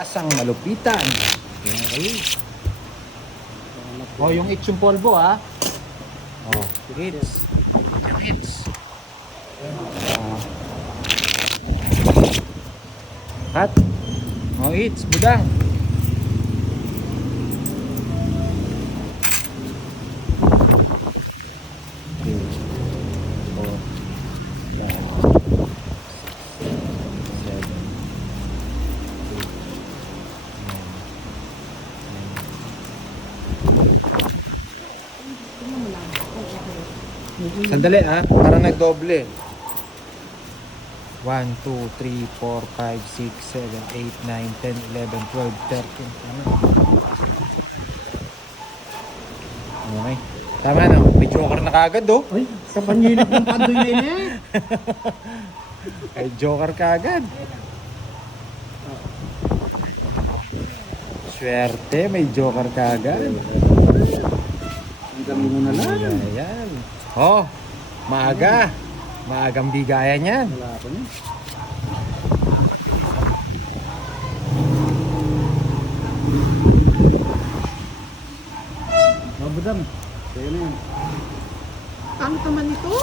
Asang malupitan. Okay. Oh, yung hits yung polvo ah. Oh, hits. Yung hits. Cut. Oh, hits, budang. Sandali ah, parang nagdoble. 1, 2, 3, 4, 5, 6, 7, 8, 9, 10, 11, 12, 13. Okay. Tama na, may joker na kagad oh. Uy, sa panyinig ng pandoy na yun eh. May joker kagad. Swerte, may joker kagad. Ang dami mo na lang. Ayan. Oh, maaga. Maagang bigayan yan. Wala pa niya. Mabudam. Kaya na yan. Ang taman ito?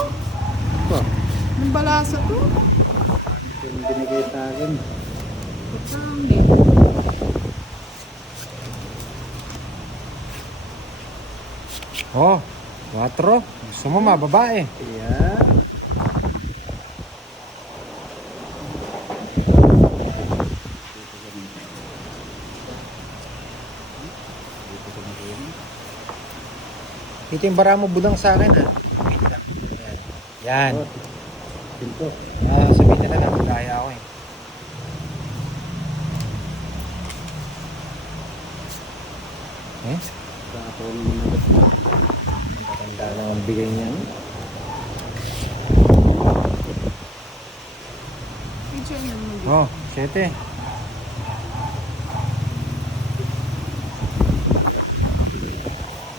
Ito. Ang balasa to? Ito yung binigay sa akin. Pagkambi. Oh, 4. Gusto mo mababae. Kaya. Ito yung bara mo budang sa akin ha. Yan. Pinto. Sabihin na lang, magkaya ako eh. Eh? Ako naman na. Ang tanda na ang bigay niya. Picture niya mo. Oh, 7.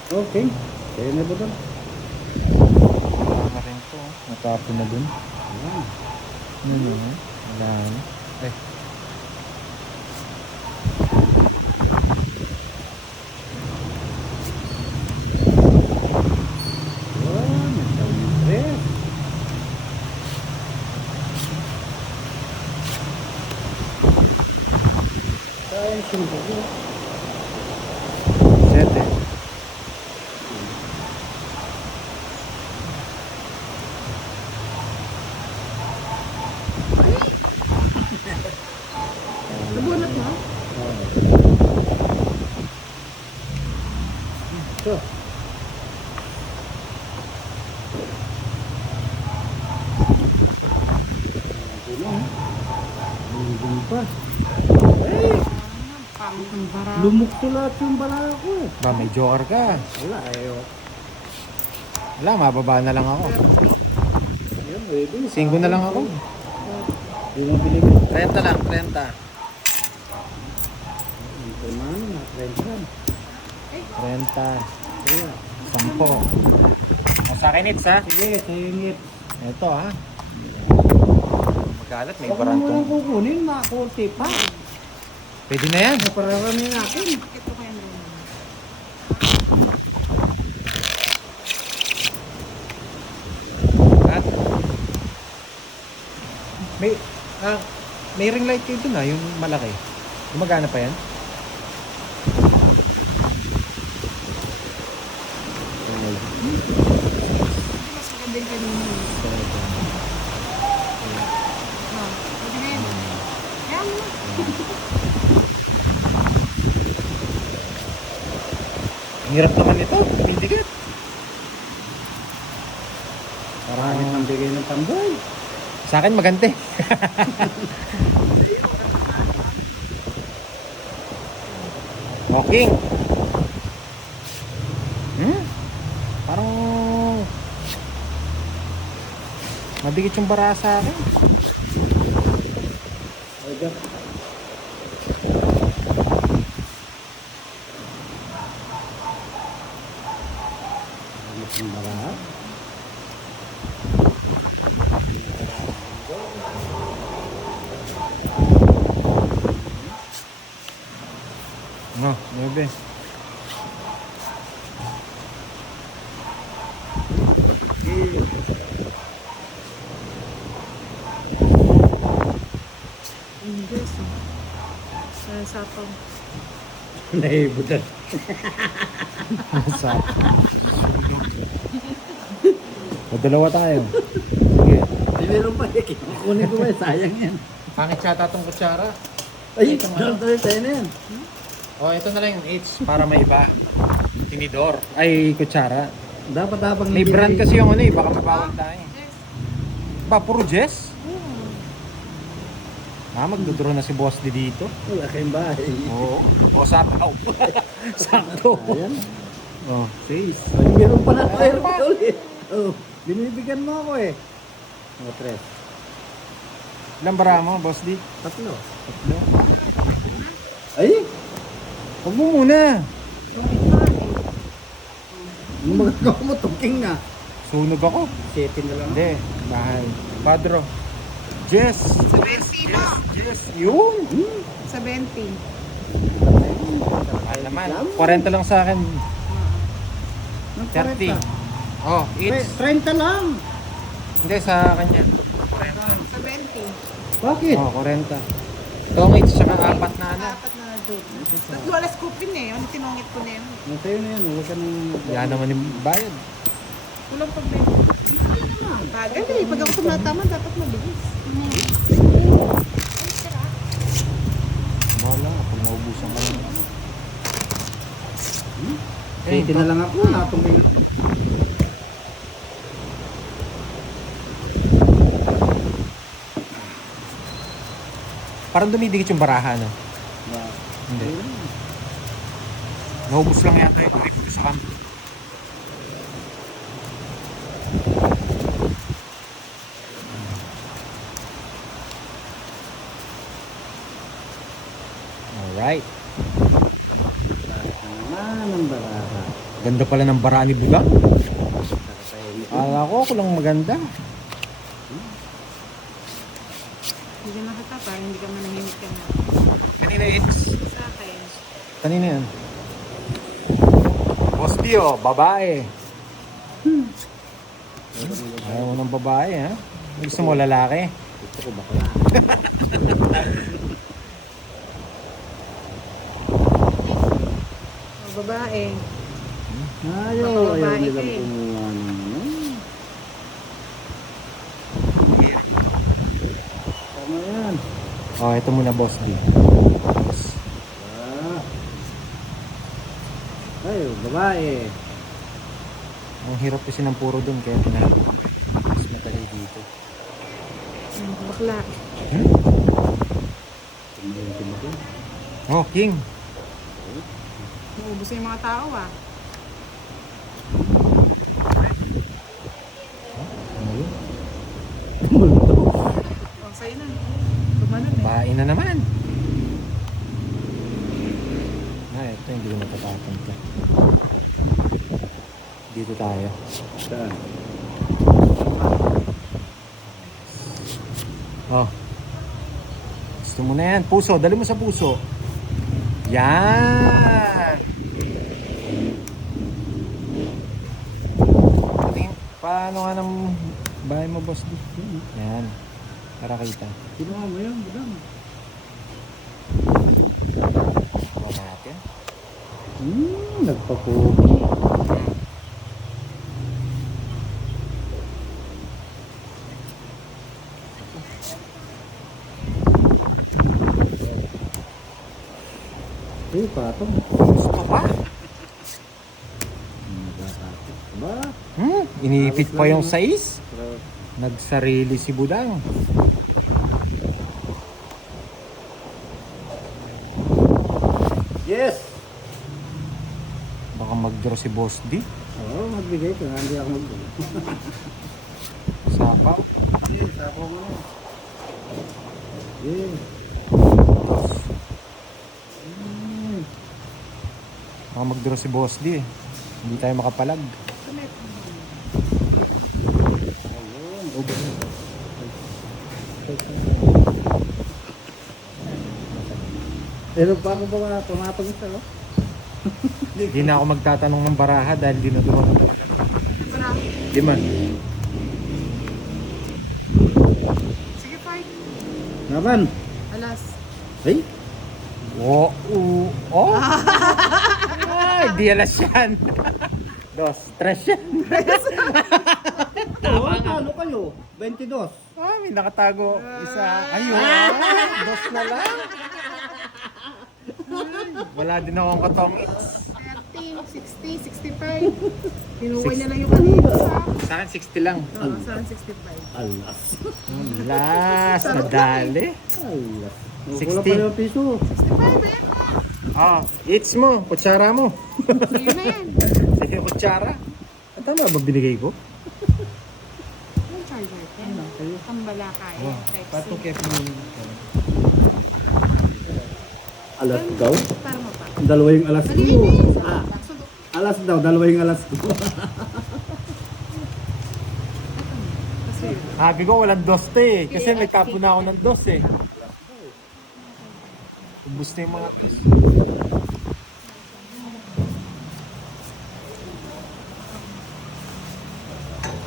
Okay. Kaya na ba ito? Wala na rin to. Natapon na dun. Ayan. Ano na? Wala na. Eh. Ayan. Nagtawin. Kaya siyempre. 7. Nabunot mo? Ito. Lubog pa. Hey! Pangit ng bara. Lumukto lahat yung bala ko. Ba, may joker ka. Wala ayo. Wala, mababa na lang ako. Yan, ready. 5 na lang ako. Di mo binigay. 30 lang, 30. Ito naman, na-trend 30. Kaya. 10. O sa akin hits ha. Sige, sayangit. Ito ha. Magalat, may Huwag mo lang barantong. kukunin, makunti pa. Pwede na yan. Napararami natin. Ito kaya naman. At may may ring light kayo dun yung malaki. Gumagana pa yan? Mas magandang kanina. Pwede na yan. Yan mo. Ang hirap naman ito. Tumindigat. Parang ang bigay ng tambay. Sa akin magante. Walking. Parang mabigat yung bara sa akin. Ayan. Ang marap. No, 9. English. Sapaw. Naibutan. Sa. Dalawa tayo. Sige. Ay, meron pa eh. Kunin ko ba eh, sayang yan. Pangit yata itong kutsara. Ay, Itong doon tayo tayo na yan. Oh, ito na lang yung H para may iba. Tinidor. Ay, kutsara. Dapat habang May hindi brand na- kasi yung ano eh. Baka mabawal tayo. Yes. Ba, puro Jess? Hmm. Magdodraw na si Boss D dito. Wala kayong bahay. Oo. O, sapaw. Sakto. Ayan. Oh, face. Ay, meron pa na tayo Meron pa. ulit. Oh, binibigyan mo ako eh. O, 3. Ilang bara mo, Boss D? 3. Tatlo. Ay! Huwag mo muna. Yung magagawa mo, tungking na. Sunog ako. 7 na lang. Hindi. Bahay. Padro. Jess. Sa 20 na. Jess. Yun. Sa 20. Mahal naman. 40 lang sa akin. Ng 30. 40. Oh, it's. 30 lang. Hindi, sa kanya. Sa 20. Bakit? Oh, 40. Itong it's saka 4 na ano. Apat na joke. Tatlo alas kupin eh. Ano tinungit ko na yun. Sa'yo na yan. Huwag ka nang... Yan naman yung bayad. Kulang pag 20. Bagal eh. Pag ako tumatama, dapat mabilis. Wala, kung naubusan ka na. Eh, na lang ako. Natungking ako. Parang dumidikit yung baraha, no? Hindi. Naubos lang yata yung grip ko sa kampo. Alright. Naman ang baraha. Ganda pala ng bara ni Budang. Nakatahimik. Akala ko ako lang maganda. Hindi ka nakatapa. Hindi ka manahimik ka na. Kanina it's. Sa akin. Kanina yan. Boss Dio, babae. Ayaw mo ng babae, ha? Gusto mo lalaki? Gusto ko bakla. O, babae. Ayaw, Mga ayaw babae nilang eh. kumuha ng ano. Tama yan. Oh, ito muna, Boss D. Ah. Ay, babae. Ang hirap kasi ng puro dun, kaya tinahal. Mas matali dito. Bakla. Tumingin ako. Oh, King. Maubos na yung mga tao ah. Ano yun? O, sa'yo na. Tumanan eh. Babae na naman. Ito hindi ko natatapon ka. Dito tayo. Saan? Oh. Gusto mo na yan. Puso. Dali mo sa puso. Yan. Paano nga ng bahay mo, boss? Yan. Para kita. Kinuha mo yan, budang. Kuha natin. Nagpapugi. Eh, patong. Gusto pa? Ba? Inipit pa yung sais. Pero, Nagsarili si Budang. yes! Baka mag-draw si Boss D. Oo, magbigay ka. Hindi ako magbigay. Sapaw. Eh, tapo mo na. Eh. Baka mag-draw si Boss D eh. Hindi tayo makapalag. Tumit. Ayun. Meron pa ako ba pumatong isa, no? Hindi na ako magtatanong ng baraha dahil di na dumating talaga. Para. 5. Sige, five. Laban. Alas. Ay, Oh, oh. Ay, di alas yan. 2, 3 yan. oo, talo kayo. 22. Ah, may nakatago. Isa. Ayun. 2 na lang. Wala din akong katongits. 30, 60, 65. Kinuha niya lang yung kanina. Sa akin 60 lang. Oo, saan 65. Alas. Last, nadali. Alas. 60. Wala pa yung piso. 65 eh. Ah, eats mo, kutsara mo. Sige na yan. Sige, kutsara. At tama ba binigay ko? Yung charger. Kambala kaya. Pato Type C. kaya Alas daw. Para mo pa. Dalawa yung alas ko. Malinis. Ah, Sundo. alas daw, dalawa yung alas ko. Kasi yun. Sabi ko walang dos to eh. Kasi may tapo na ako ng dos eh. Ubus na yung mga dos.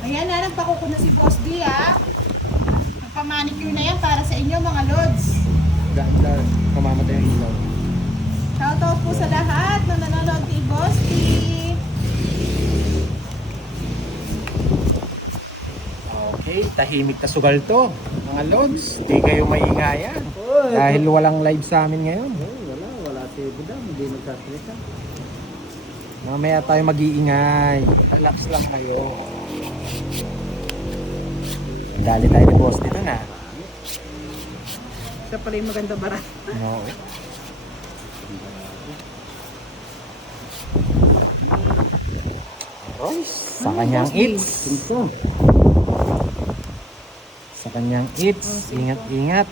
Ayan na, nagpakuko na si Boss D ah. Nagpamanicure na yan para sa inyo mga lods. Daan, kamamatay yung ilaw. Shoutout po sa lahat na nanonood kay Boss D. Okay, tahimik na sugal to. Mga lods, di kayo maingayan. Oy, Dahil walang live sa amin ngayon. wala si Budam, hindi nagsasalita. Mamaya tayo mag-iingay. Relax lang kayo. Dali tayo ni boss dito na. Siya pala yung maganda barat. No. Royce, sa kanyang eats. Pinto. Sa kanyang eats. Ingat-ingat.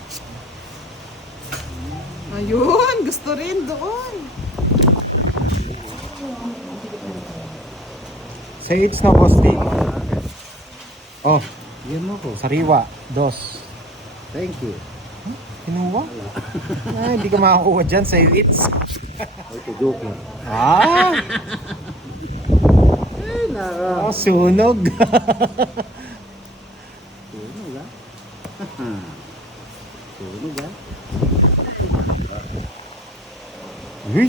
Ayun, gusto rin doon. Sa eats na boss D. Oh, Yan mo ko. sariwa. 2. Thank you. Kinuha? Ay, hindi ka makakuha dyan sa eats. Ay, joke lang. Ah! Ay, naka. Oh, sunog. Sunog ah. Sunog ah. Uy!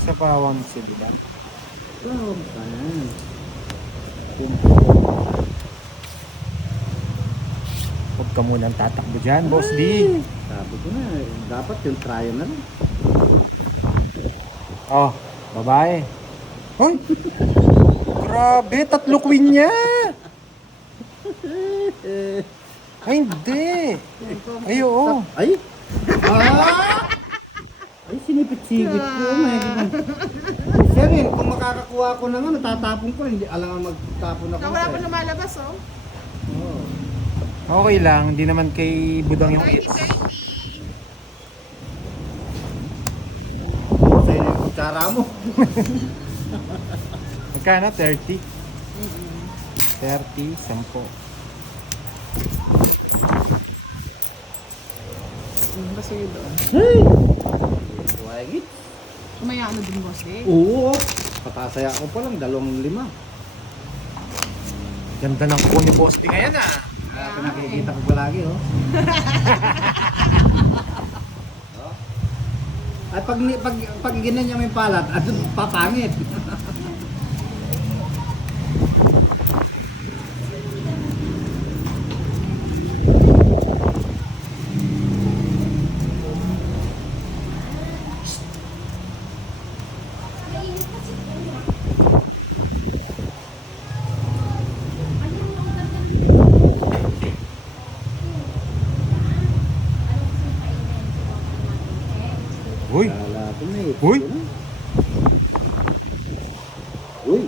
Sa pawang sila. Oh, pan. Huwag ka munang tatakbo dyan, Boss D. Sabi ko na, dapat yung trial na lang. Oh, babae. Hoy! Grabe, 3 queen niya! Ay, hindi. Ay, oo. Ay! Ah! Ay, sinipit-sipit ko. Seven, kung makakakuha ko ng ano, tatapon ko. Hindi alam nga magtapon ako. Wala pa lumalabas oh. Oo. Okay lang, hindi naman kay Budang yung eats. 30. Sa'yo na yung kutsara mo. Magkano? 30? 30, 10. Basta yun doon. Hey! Wagit. Kumaya ano din Boss D. Oo. Patasaya ko pa lang, 2.5. Ganda ng kuko ni Boss D ngayon ah. Kaya pinakikita ko palagi, oh. Ay, pag ginan niya may palat, ano, papangit. Uy! Kala ko na eh. Uy! Uy!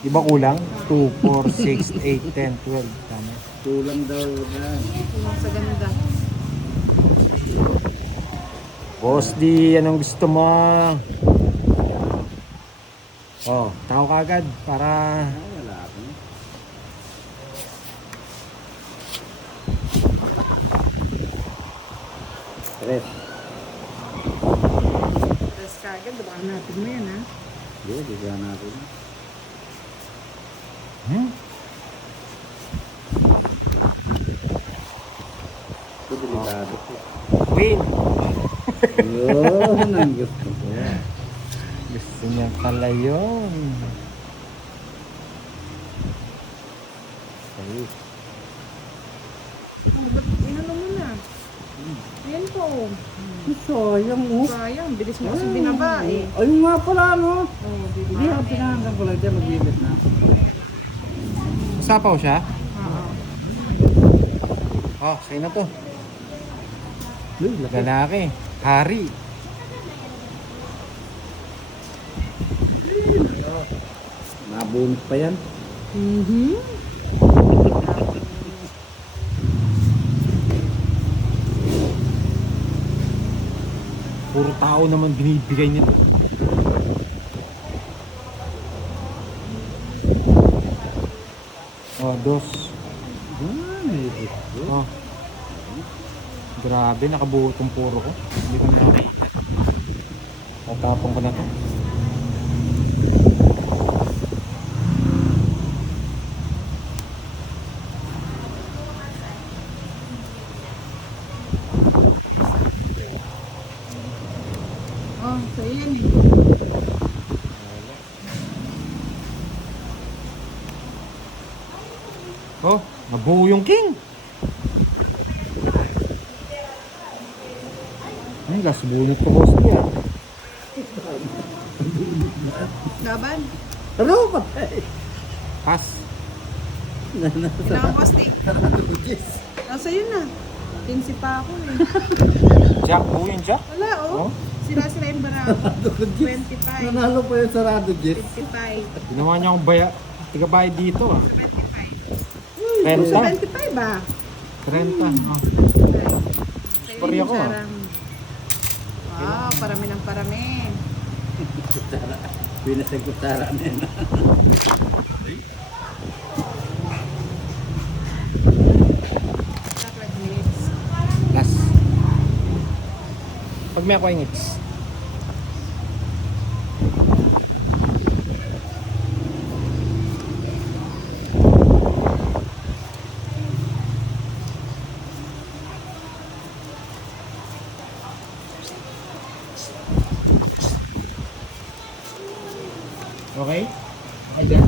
Di ba kulang? 2, 4, 6, 8, 10, 12. Tama. Tulang daw na. Kulang sa ganda. Boss D, anong gusto mo? Oh, tao kagad para Ay, wala ako. Tres. Tapos kagad, baka natin mo yan ha. Hindi, bigyan natin. Ito, delikado ko. win. Yun ang gusto ko. Gusto niya pala yun. Okay. Oh, ba't inano mo na? Ayan po. Sayang mo. Sayang, bilis mo kasi binaba eh. Ayun nga pala, no? Oh, Hindi ako pinahanggan ko lang dyan, magbibit na. Sapaw siya? Oo. Oh, sa'yo na to. Uy, laki. Lalaki. Hari. Nabunot pa yan. Mhm. Puro tao naman binibigay nito. Oh, dos. Ay, ito. Oh. Grabe, nakabuo tong puro ko. Hindi ko nakakita. Tatapon ko na to. Oh, so yan eh. Oh, nabuo yung king. Ay, gas bunot ko boss niya. Laban. Ano ba? Ay, Pass. Kailangan posting. Nasa yun na. 15 pa ako eh. Jack, buo yung jack. Wala oh. Oh. Sila yung barang. 25. Nanalo pa yung sarado, Jess. 55. Ginawa niya akong tigabayad dito ah. 75. 30. 75 ba? 30. Oh. Sorry ako, ah. Wow, parami ng parami. Kutara. Pinasag kutara na yun. Chocolate minutes. Last. Pag may ako yung hits. Okay? Okay dyan.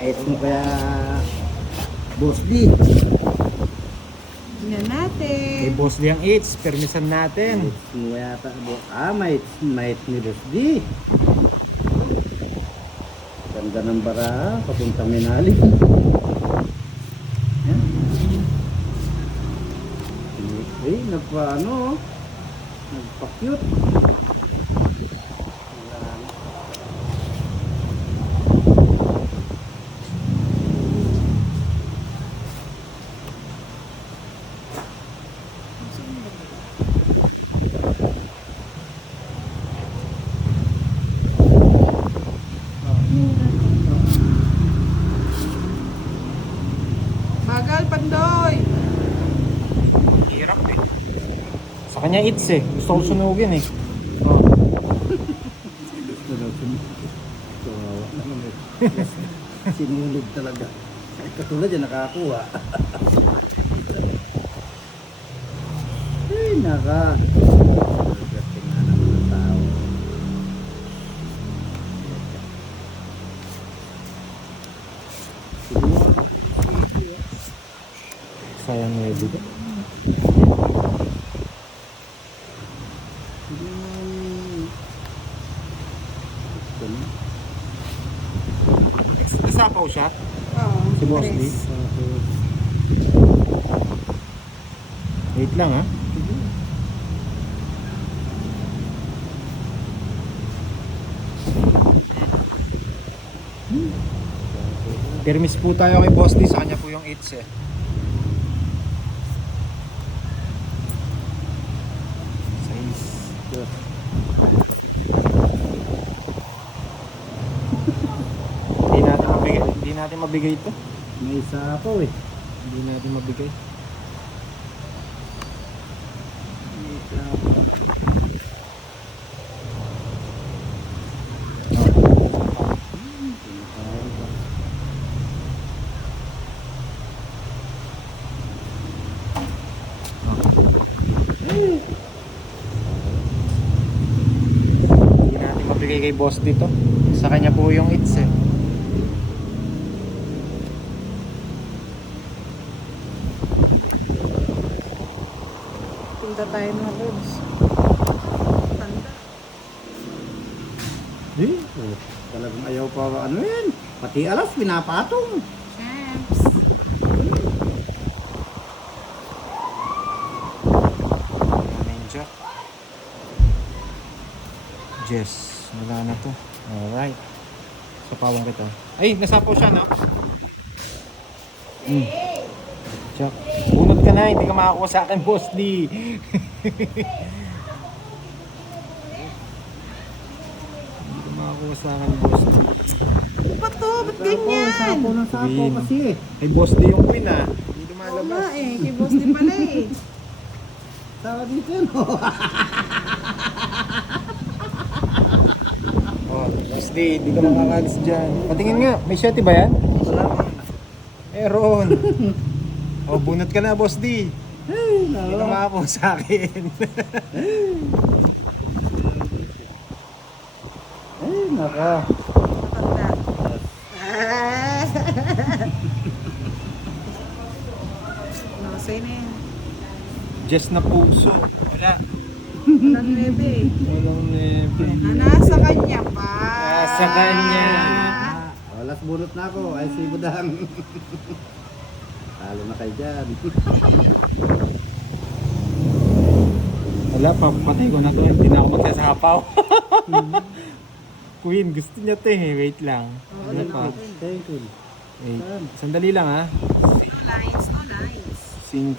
Ito mo kaya, Boss D. Tingnan natin. Kay Boss D ang hits. Permisan natin. Mates mo yata, mates ni Boss D. Ganda ng bara, papunta Minali. Yan. Eh, nagpa-cute. Bagal, Pandoy. Hirap eh. Sa kanya hits eh. Gusto ko sunugin eh. Oh. Kawawa naman eh. Sinulog talaga. Katulad yan, nakakuha. Ay, naka. Tingnan naman ng tao. Sayang nga yung bigo. Nasapaw siya? Oo. Si Boss D? Tres. Wait lang ha. Permis po tayo kay Boss D, sa kanya po yung 8 eh. Hindi natin mabigay ito. May isa ako eh. Hindi natin mabigay. May isa. Hindi natin mabigay kay Boss dito. Sa kanya po yung 8 eh. Punta tayo mga lods. Tanda. Talagang ayaw pa ano yan. Pati alas pinapatong. Champs. Ninja. Jess. Wala na to. Alright. Sapawan kita. Ay, nasapaw siya na. Check. Bunot ka na, hindi ka makakuha sa akin, Boss D. Hindi ka makakuha sa akin, Boss D. Ba't to? Ba't ganyan? Sapo ng sapo Sabihin mo. kasi eh. Ay, Boss D yung queen ah. Hindi Oo lumalabas. nga eh. Kay boss din pala eh. Sawa dito yun oh. Oh, Boss D, hindi ka makakalis dyan. Patingin nga, may 7 ba yan? Wala pa. Meron. Oh, bunot ka na, Boss D. Ay, Hindi ka makakuha sa akin. Ay, naka. Tanda. Ah. Nasay na yan. Just na puso. Wala. Walang nebe eh. Walang nebe. Nasa kanya pa. Nasa kanya. Alas bunot na ako. Ay, si Budang. Talo na kayo dyan. Wala, papatay ko na to. Hindi na ako magsasapaw. Queen, gusto niya to eh. Wait lang. Ano pa? Thank you. Wait. Sandali lang ha. Lines, no lines. 5.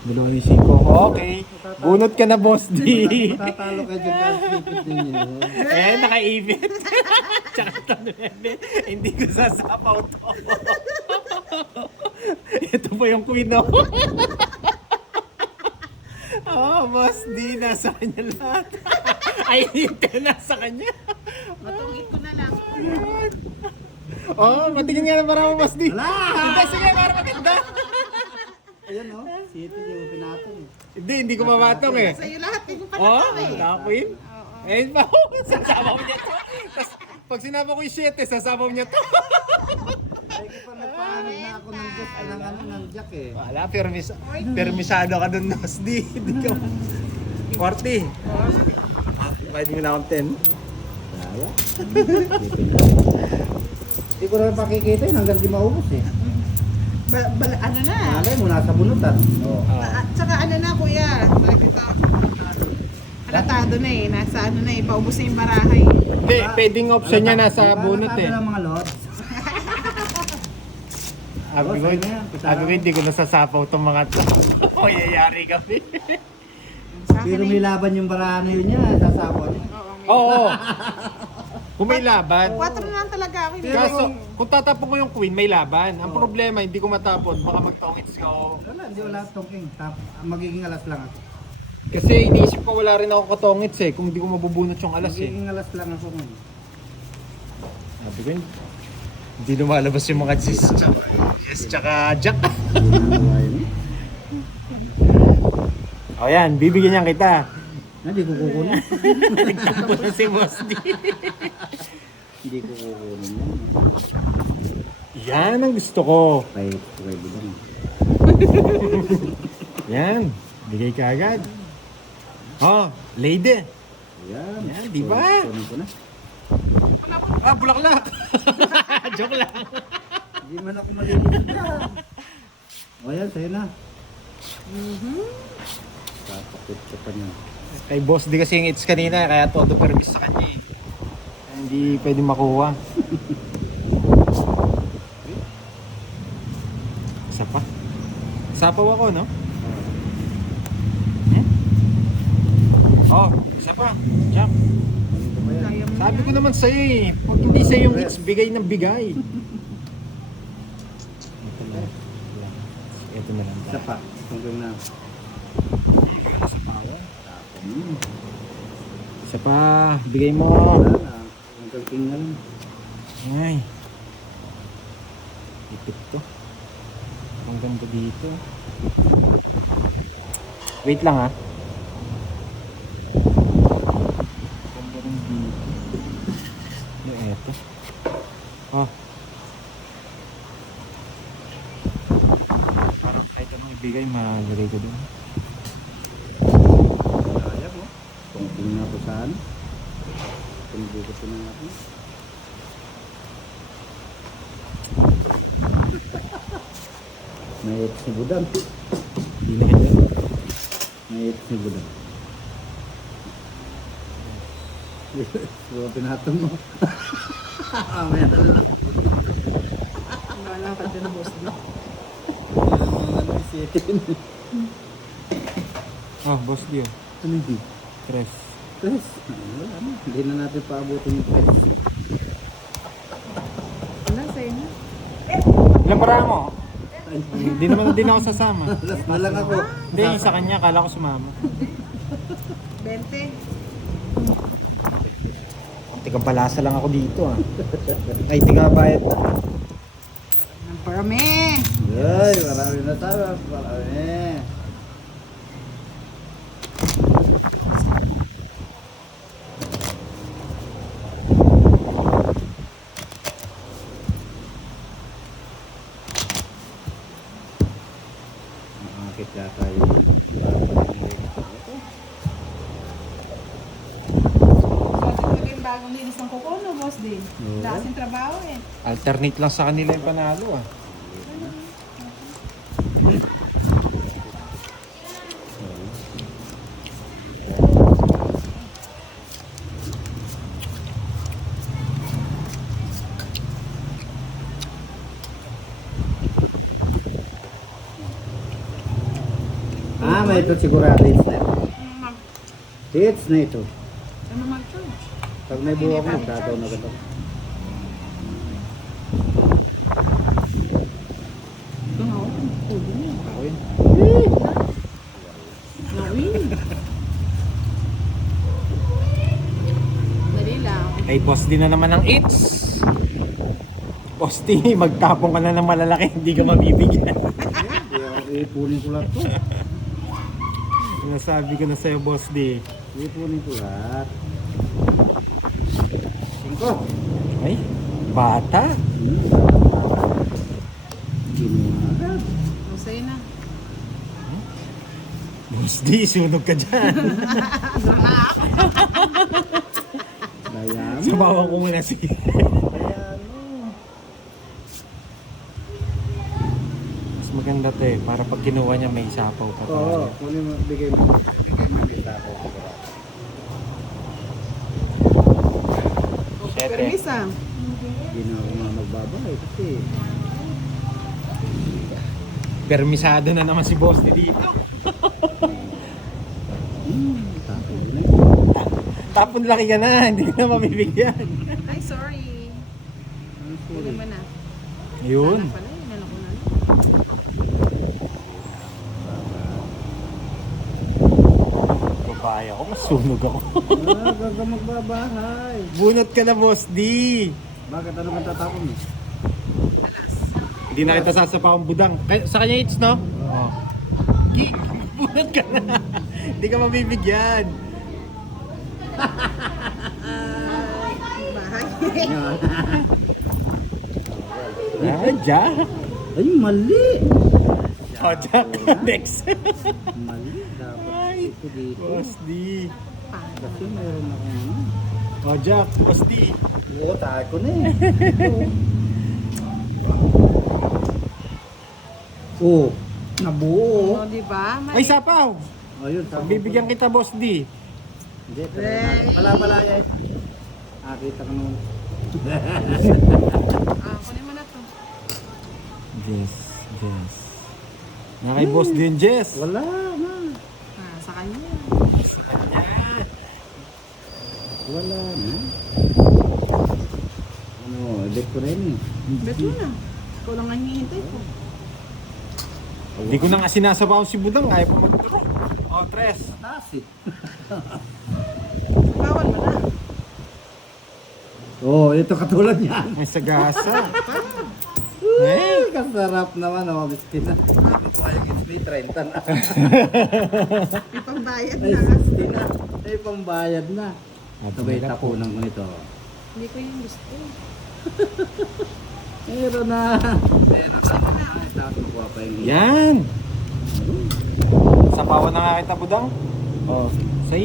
Dalawa yung 5. Okay. Bunot ka na, Boss D. Matatalo kayo dyan kasi sipit ninyo. Eh, nakaibit. Tsaka ito, hindi ko sasapaw to. Ito pa yung queen ako. Oh, Boss D, nasa kanya lahat. Ay, hindi nasa kanya. Matungit ko na lang. Oh, matingin nga na para mo, Boss D. Wala! Hindi, sige, para maganda. Ayan o. Sipit yung pinatong. Hindi ko mamatong eh. Sa'yo lahat, hindi ko pa Oh, nataw eh. wala queen. Eh, sasabaw niya to. Tapos, pag sinama ko yung 7, sasabaw niya to. Ay, ko pa nagpahanap na ako ng jack, ng jack eh. Wala, permisado ka dun, Boss D. Hindi ka 40. Pwede mo na akong 10. Kaya. Hindi ko naman pakikita yun hanggang di maubos eh. Ano na? Malay mo, nasa bunutan. Oo. Tsaka ano na kuya, balik ito. Halatado na eh, nasa ano na eh, paubos na yung barahay. Hindi, pwedeng option niya nasa bunot eh. Ng mga lot. Sabi ko, hindi ko nasasapaw itong mga to. Mayayari kami. Sa akin Pero may laban yung barahan na yun niya, sasapo niya. Oo. Kung may laban. 4 na lang talaga ako. Hindi Kaso, kung tatapon ko yung queen, may laban. Ang problema, hindi ko matapon. Baka magtongits ka ako. Wala, hindi wala tongking. Magiging alas lang ako. Kasi iniisip ko wala rin ako katongits eh. Kung hindi ko mabubunot yung alas eh. Magiging alas lang ako ngayon. Sabi ko, hindi lumalabas yung mga yes, tsaka jack. O yan, bibigyan niya kita. Hindi ko kukunin. Nagtampo na si Boss D. Hindi ko kukunin yan. Yan ang gusto ko. Kay Budang. Yan, bigay ka agad. Oh, lady. Ayan. Yan, di ba? Kunin ko na. Ah, bulaklak. Joke lang. Hindi man ako malilimutan. O yan, sa'yo na. Kapakit ka pa niya. Kay Boss D kasi yung hits kanina, kaya todo permis sa kanya eh. Kaya hindi pwede makuha. Isa pa. Sapaw ako, no? Hmm? Oh, isa pa. Jack. Sabi ko naman sa'yo eh, pag hindi sa'yo yung hits, bigay ng bigay. Ito na. Ito na lang. Isa pa. Hanggang na. Isa pa, bigay mo. Wala na. Hanggang king na lang. Ay. Ipit to. Ang ganda dito. Wait lang ha. Ganda rin dito. Yung eto. Oh. Parang kahit anong ibigay, malagay ko dun. Kaya mo. Tungting na ako saan. Tungting ko na ako. May si Budang. Hindi na kanya. May si Budang. Suwa pinatong mo. May lang. Wala ka dyan, boss. No? Oh, boss Dio. Ano hindi? Tres. Tres. Wala na. Hindi na natin paabutin yung tres. Wala, sa'yo na. Ilang para mo? Hindi naman din ako sasama. Last na lang ako. Hindi, yung sa kanya, kala ko sumama. 20. Tiga palasa lang ako dito ah. Ay, tiga bayad na. Ang parami. Ay, marami na tayo. Marami. Nakakit ka tayo. So, ito yung bagong linis ng kuko, no, boss din. Oo. Lakas yung trabaho eh. Alternate lang sa kanila yung panalo ah. May ito sigurado hits na ito. Hits na ito. Ano mag-charge? Pag may buha ko, magkataw na ito. Ito nga ako. Pwede niya. Ako yun. Nawin. Dali lang. Ay, boss din na naman ang hits. Boss D, magtapong ka na ng malalaki, hindi ka mabibigyan. Kaya ipunin ko lahat to. Sinasabi ko na sa'yo, boss D. Ipunin ko lahat. 5. Ay, bata. Ginuha. O, sa'yo na. Boss D, sunog ka dyan. Kaya mo. Sabawan ko muna si... Kaya mo. Mas maganda to eh, para pag kinuha niya may sapaw pa. Oo, kunin mo, bigay mo. Bigay mo yung tapo ko. Siyete. Permis ah. Hindi na ako mga magbabay kasi Permisado na naman si boss D dito. tapo din. Tapon laki ka na, hindi ka na mabibigyan. Ay, sorry. Kunin mo na. Yun. Sana pala, inano ko na. Babae ako, masunog ako. Gaga magbabahay. Bunot ka na, boss D. Bakit ano kang tatapon mo? Hindi na kita sasapakang budang. Sa kanya hits, no? Oo. Bunot ka na. Hindi ka mabibigyan. Bahay. Ah, Jack. Ay, mali! Oh, Jack. Next. Mali. Dapat Ay, ito dito. boss D. Kasi meron akong ano. Oh, Jack. Boss D. Oo, tayo ko na eh. Oo. Nabuo. O, di ba? Ay, sapaw! Ayun, Bibigyan kita, Boss D. Hindi, pala yan. Kita ka naman. Kunin mo na to. Jess. Na kay Boss din, Jess. Wala na. Sa kanya. Wala na. Ano, bet ko rin eh. Bet mo na. Ikaw lang ang hihintay ko. Hindi ko na nga sinasabaw si Budang. Ayaw pa mag-draw. O, tres. Taas eh. Bawal mo na. Oh, ito katulad niyan. May sagasa. Eh, kasarap naman oh, biskin na. Ako po yung XP 30 na. May pambayad Ay, na. 60 na. Ay, pambayad na. Sabay tapunan ko nito. Hindi ko yung gusto. Meron na. Meron na. Ay, tapos ko pa yung Yan. Sapawan na nga kita, Budang. O, 6.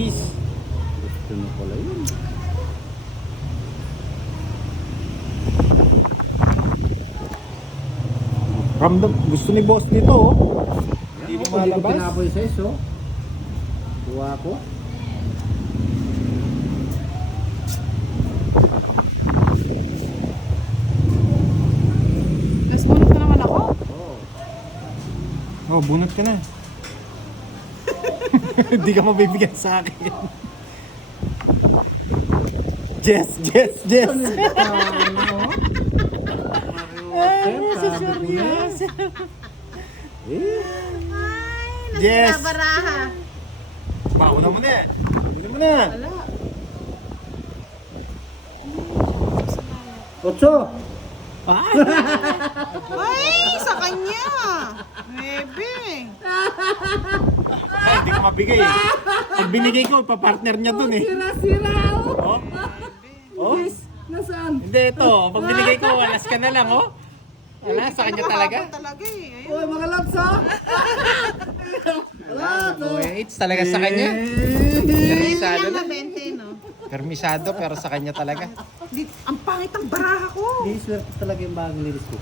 gusto na pala yun. Ramdam, gusto ni Boss nito, oh. Hindi Hindi mo ko malabas. pinapoy sa iso. Tuwa ko. Tapos bunot na naman ako. Oh. Oh, bunot ka na. Hindi ka mabibigyan sa akin. Jess. Yes. Baraha. Bauna mo na. Bauna mo na. Wala. Otso! Ay, sa kanya. Bebe. Ay, hindi ko mabigay eh. Pag binigay ko, ipapartner niya dun eh. Sira-sira oh! Oh? Yes! Nasaan? Hindi, ito. Pag binigay ko, alas ka na lang, oh. Wala, sa kanya talaga. Talaga eh. Ayun. Uy, mga lods oh! Lods oh! It's talaga sa kanya. Permisado Permisado na. na. 20, no? Permisado, pero sa kanya talaga. Ang pangit ang baraha ko. Di swerte talaga yung bagong linis ko.